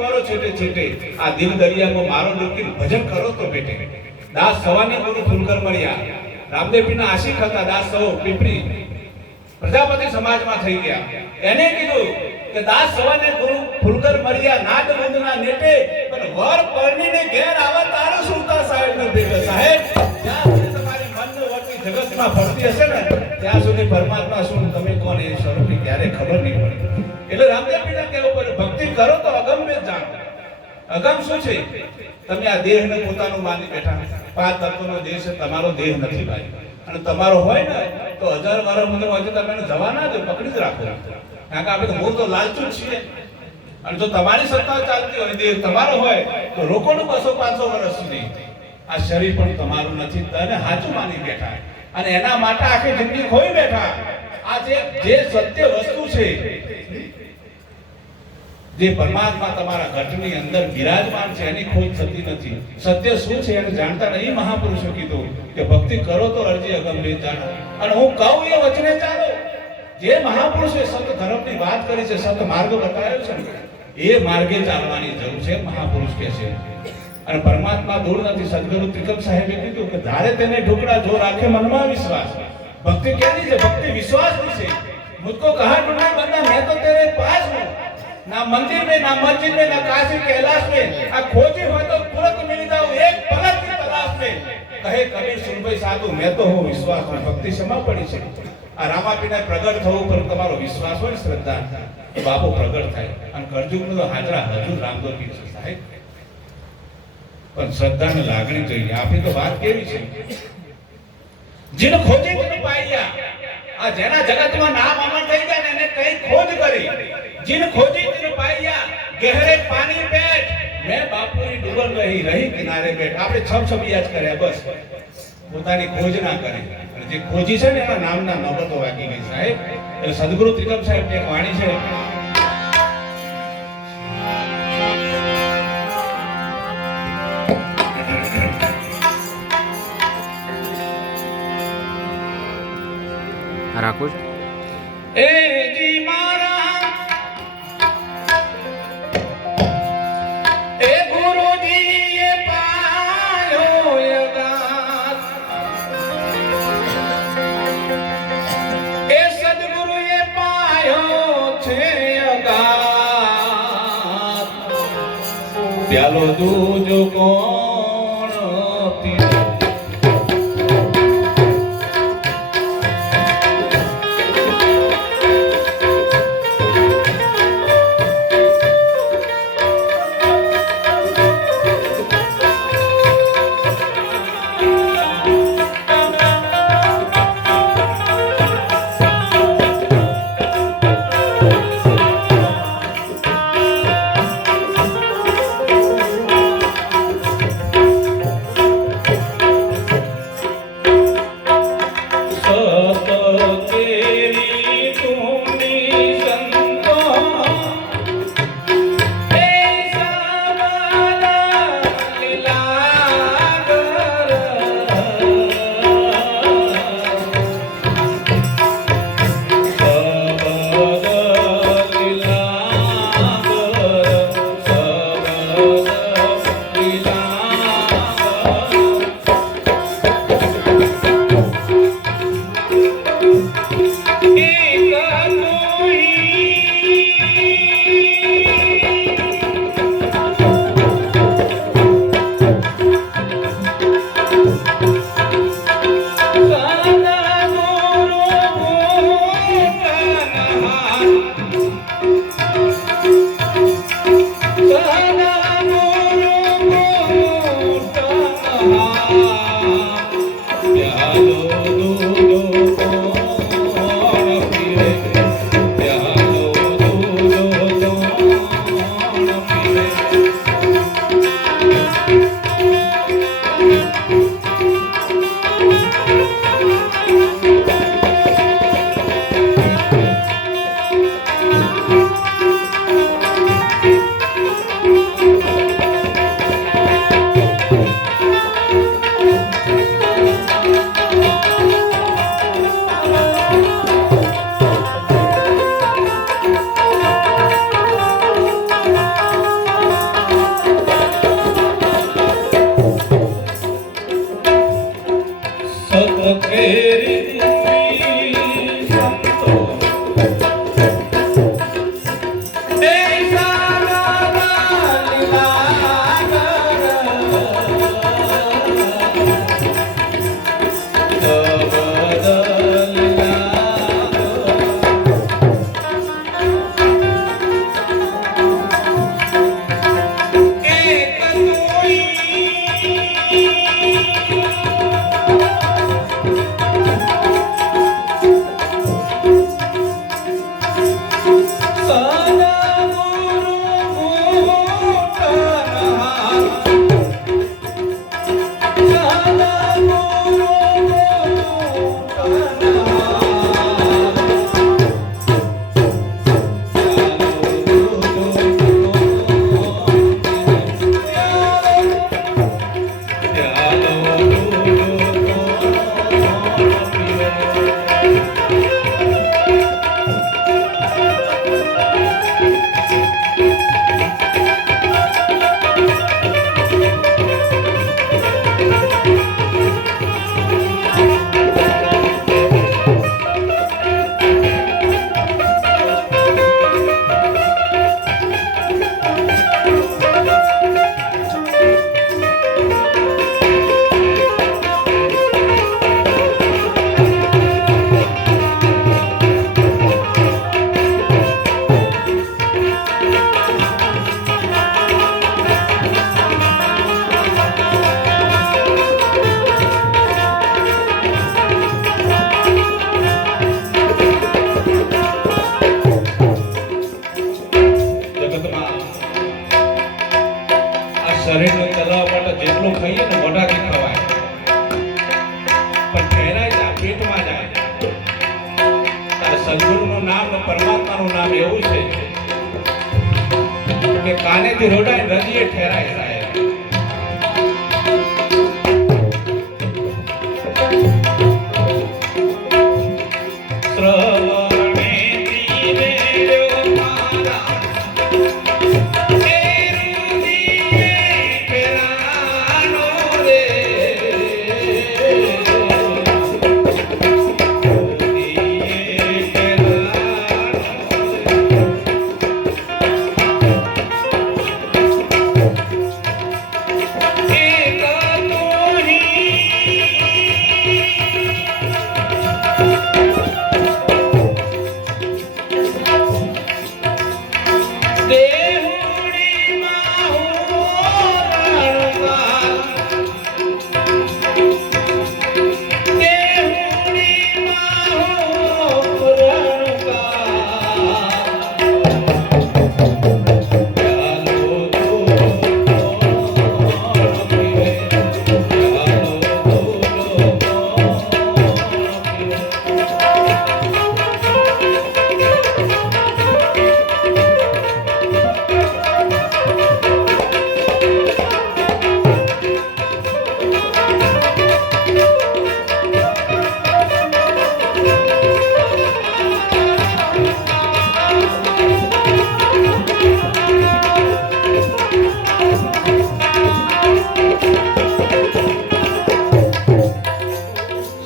કરો છેટે છેટે આ દિલ દરિયામાં મારો ડૂબકી ભજન કરો તો બેટે દાસ સવાને ગુરુ ફૂલકર મળ્યા રામદેવજીના આશિક હતા દાસ સૌ પીપળી પ્રજાપતિ સમાજમાં થઈ ગયા એને કીધું કે દાસ સવાને ગુરુ ફૂલકર મળ્યા નાદ બંધના નેટે પણ વર પરણીને ઘેર આવે તારું સુલતા સાહેબને ભેટ સાહેબ જ્યાં સુધી તમારી મનનો વર્તી જગતમાં ફરતી હશે ને ત્યાં સુધી પરમાત્મા શું તમે કોણ એ સ્વરૂપની ક્યારે ખબર નહીં પડે એટલે રામદેવજીને કહેવું પડે ભક્તિ કરો તો અગમ્ય જાણો અગમ શું છે તમે આ દેહને પોતાનું માની બેઠા પાંચ તત્વનો દેહ છે તમારો દેહ નથી ભાઈ અને તમારો હોય ને તો 1000 વર્ષ મને હોય તો તમે જવા ના દો પકડી જ રાખો કારણ કે આપણે મૂળ તો લાલચુ જ છીએ અને જો તમારી સત્તા ચાલતી હોય દેહ તમારો હોય તો રોકોનું 200-500 વર્ષ સુધી આ શરીર પણ તમારું નથી તને સાચું માની બેઠા અને એના માટે આખી જિંદગી ખોઈ બેઠા આ જે સત્ય વસ્તુ છે જે પરમાત્મા તમારા ઘટની અંદર બિરાજમાન છે એની ખોજ થતી નથી સત્ય શું છે એને જાણતા નહીં મહાપુરુષો કીધું કે ભક્તિ કરો તો અરજી અગમ્ય જાણો અને હું કહું એ વચને ચાલો જે મહાપુરુષે સત ધર્મની વાત કરી છે સત માર્ગ બતાવ્યો છે એ માર્ગે ચાલવાની જરૂર છે મહાપુરુષ કહે છે અને પરમાત્મા દૂર નથી સદગુરુ ત્રિકમ સાહેબે કીધું કે ધારે તેને ઢોકળા જો રાખે મનમાં વિશ્વાસ ભક્તિ કેની છે ભક્તિ વિશ્વાસની છે મુझको कहा ढूंढना बंदा मैं तो तेरे पास हूं ना मंदिर में ना मस्जिद में ना काशी कैलाश में आ खोजी हो तो तुरंत मिल जाऊं एक पलक की तलाश में कहे कबीर सुन भाई साधु मैं तो हूं विश्वास में भक्ति क्षमा पड़ी છે આ રામાપીના પ્રગટ થવું પર તમારો વિશ્વાસ હોય શ્રદ્ધા એ બાપુ પ્રગટ થાય અને કરજુગનો તો હાજરા હજુ રામદો પીર છે સાહેબ પણ શ્રદ્ધાની લાગણી જોઈએ આપણી તો વાત કેવી છે જીન ખોજી તેને પાયા આ જેના જગતમાં નામ અમર થઈ ગયા ને એને કઈ ખોજ કરી જીન ખોજી તેને પાયા ગહેરે પાણી બેઠ મેં બાપુની ડુબલ રહી રહી કિનારે બેઠ આપણે છબ યાદ કર્યા બસ પોતાની ખોજ ના કરી અને જે ખોજી છે ને એના નામના નોબતો વાગી ગઈ સાહેબ એટલે સદગુરુ ત્રિકમ સાહેબ એક વાણી છે રાખો એ જી મારા એ ગુરુજી એ પાયો યગાત એ સદગુરુ એ પાયો છે યગાત પ્યાલો દૂજો કોણ પીવે શરીરને ચલાવવા માટે જેટલું ખાઈએ ને મોઢાથી ખવાય, પણ ઠેરાય ના પેટમાં જાય. અને સદગુરુનું નામ ને પરમાત્માનું નામ એવું છે કે કાનેથી રોડાય હૃદયે ઠેરાય જાય.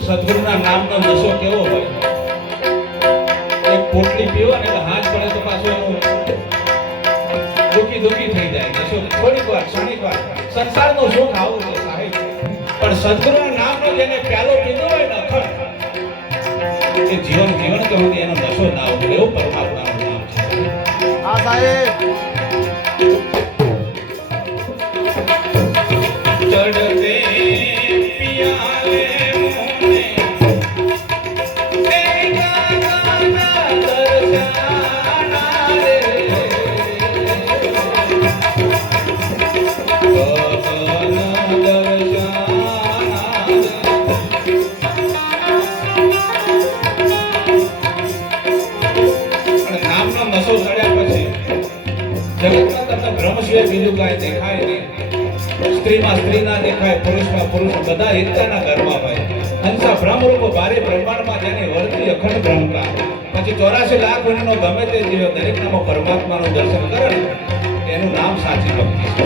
સદગુરુના નામનો નશો કેવો હોય? એક પોટલી પીવો ને હાથ પડે તો પાછો એનું દુખી થઈ જાય. નશો થોડીક વાર ક્ષણિક વાર સંસારનો સુખ આવું છે સાહેબ, પણ સદગુરુના નામનો જેને પ્યાલો પીધો હોય ને અખંડ, એ જીવન કે સુધી એનો નશો ના હોય. એવું પરમાત્માનું નામ છે. હા સાહેબ. ચડતે પિયાલે બીજું કાંઈ દેખાય નહીં. સ્ત્રીમાં સ્ત્રી ના દેખાય, પુરુષમાં પુરુષ, બધા એકતાના ઘરમાં હોય. હંસા બ્રહ્મરૂપ ભારે બ્રહ્માંડમાં જેની વર્તી અખંડ બ્રહ્મકા. પછી 84 લાખ વર્ષનો ગમે તે જીવ દરેક નામમાં પરમાત્માનું દર્શન કરે ને એનું નામ સાચી ભક્તિ છે.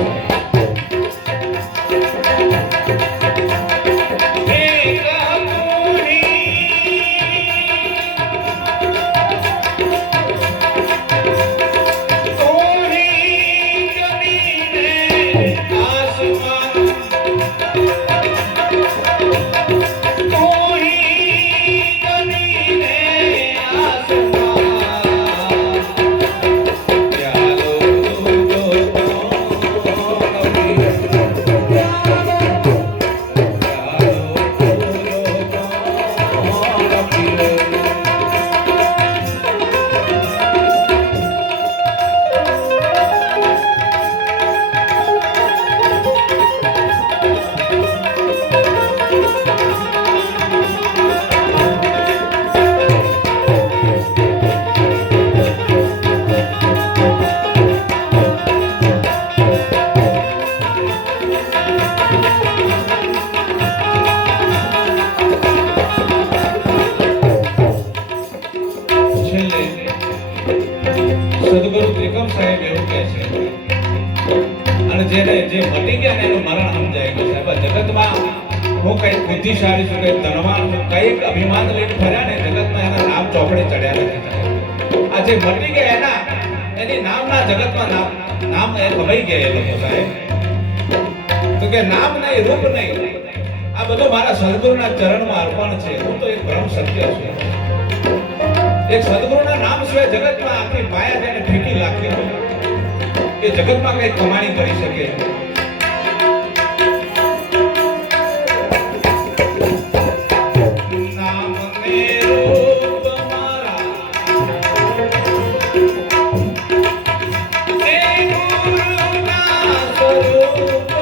સદગુરુ ત્રિકમ સાહેબ એવું કહે છે, અને જેને જે મટી ગયા ને એનું મરણ સમજાય ગયું. સાહેબ જગતમાં હું કઈ બુદ્ધિશાળી છું, કઈ ધનવાન છું, કઈક અભિમાન લઈને ફર્યા ને જગતમાં એના નામ ચોપડે ચડ્યા નથી. આ જે મટી ગયા એના એની નામના જગતમાં નામ એ ખવાઈ ગયા એ લોકો સાહેબ. તો કે નામ નહીં, રૂપ નહીં, આ બધું મારા સદગુરુના ચરણમાં અર્પણ છે. હું તો એક બ્રહ્મ સત્ય છું. એક સદગુરુના નામ સિવાય જગતમાં આખી માયા તેને ફેંકી લાગતી હોય એ જગતમાં કઈ કમાણી કરી શકે. નામ ને રૂપ મારા એ ગુરુના સ્વરૂપ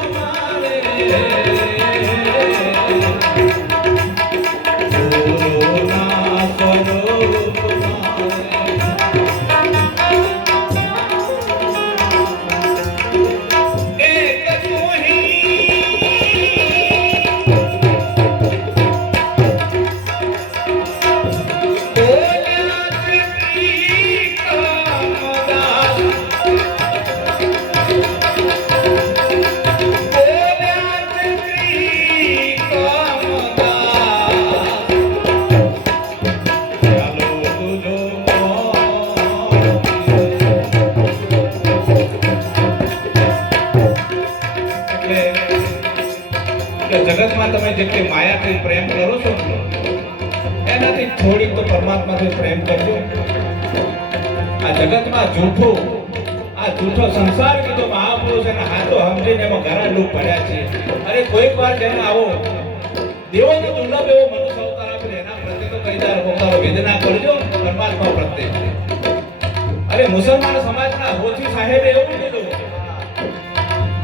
જગતમાં તમે જેટલી માયાથી પ્રેમ કરો છો ને, એનાથી થોડીક તો પરમાત્માથી પ્રેમ કરજો. આ જગતમાં જૂઠો સંસાર કીધો મહાપુરુષ એને હાથો સમજીને એમાં ઘણા લોક પડ્યા છે. અરે કોઈક વાર જેને આવો દેવોની દુર્લભ એવો મનુષ્ય અવતાર આપે એના પ્રત્યે તો કઈદાર પોતાનો વેદના કરજો પરમાત્મા પ્રત્યે. અરે મુસલમાન સમાજના હોથી સાહેબે એવું કીધું,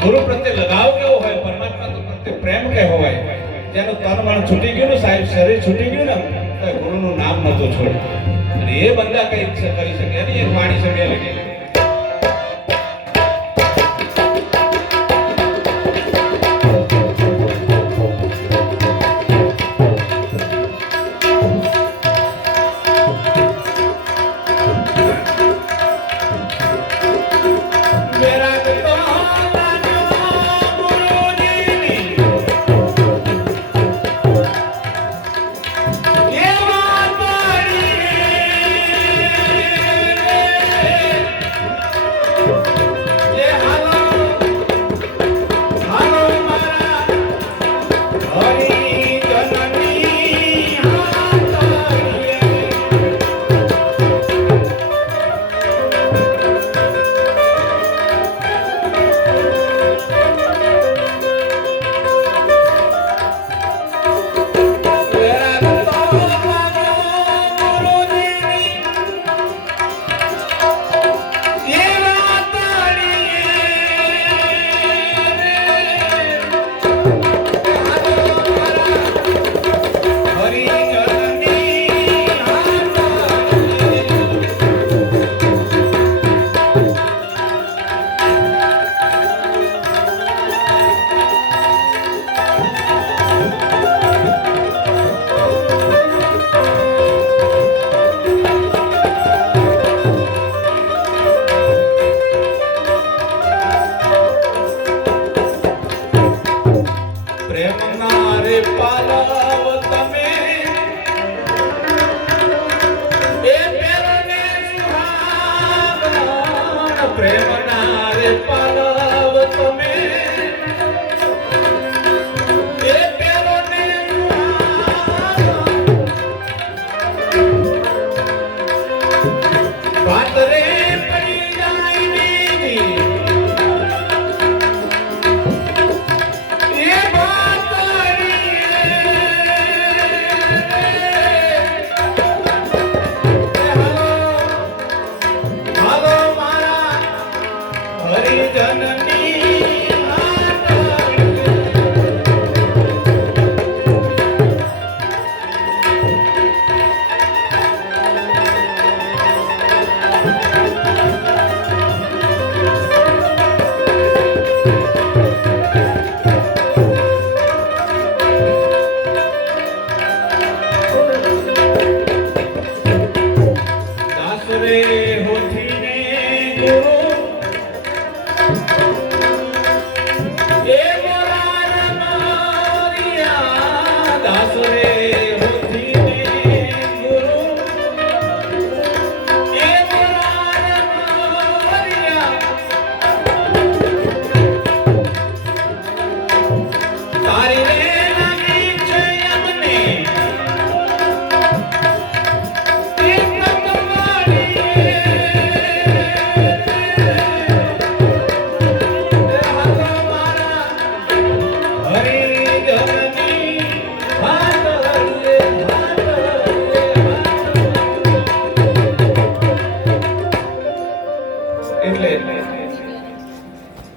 ગુરુ પ્રત્યે લગાવ કેવો હોય, પરમાત્મા પ્રત્યે પ્રેમ કેવો હોય. જેનું તન મન છૂટી ગયું ને સાહેબ, શરીર છૂટી ગયું ને, તો ગુરુનું નામ નતો છોડ્યું. અને એ બંદા કઈ કરી શકે એની એક વાણી સમય લગી.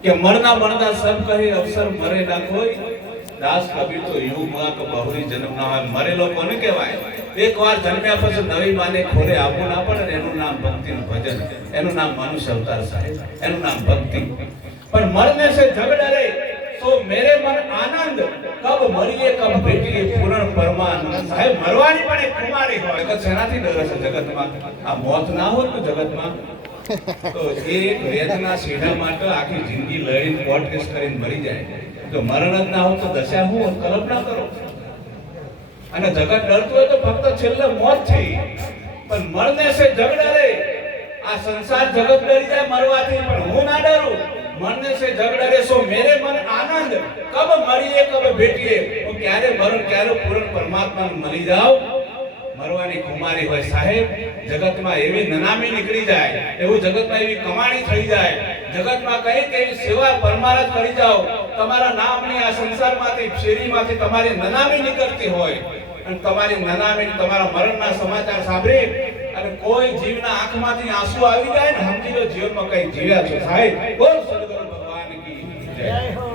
कि मरना मरना सब कहे अवसर मरे ना कोई दास कबीर तो यूं हुआ कि बहुरी जन्म ना હોય મરેલો કોને કહેવાય એકવાર જન્મ્યા પછી નવી માને ખોલે આપવું ના પડે એનું નામ ભક્તિનું ભજન એનું નામ મનુષ્ય અવતાર સાહેબ એનું નામ ભક્તિ पर मरने से झगड़ रहे तो मेरे मन आनंद कब मरिए कब भेटिए पूर्ण परमानंद साहेब मरवानी पण एक कुमारी હોય કે સેનાથી ડરે છે જગતમાં આ મોત ના હોત તો જગતમાં તો એક વેદના સીધા માટે આખી જિંદગી લડીને કોર્ટ કેસ કરીને મરી જાય તો મરણ જ ના હોય તો દશા હું કલ્પના કરો અને જગત ડરતું હોય તો ફક્ત છેલ્લે મોત થઈ પણ મરને સે ઝગડા રે આ સંસાર જગત ડરી જાય મરવાથી પણ હું ના ડરું मरने से झगड़ा रे सो मेरे मन आनंद कब मरिए कब भेटिए वो ક્યારે મરણ ક્યારે પૂરણ પરમાત્માને મળી જાવ મરવાની ખુમારી હોય સાહેબ જગતમાં એવી નનામી નીકળી જાય એવું જગતમાં એવી કમાણી થઈ જાય જગતમાં કઈ એવી સેવા પરમારથ કરી જાઓ તમારા નામની આ સંસારમાંથી શેરીમાંથી તમારી નનામી નીકળતી હોય અને તમારી નનામી તમારા મરણના સમાચાર સાંભળી અને કોઈ જીવના આંખમાંથી આંસુ આવી જાય ને સમજી લો જીવનમાં કઈ જીવ્યા છો સાહેબ બોલ સદગુરુ ભગવાન કી જય.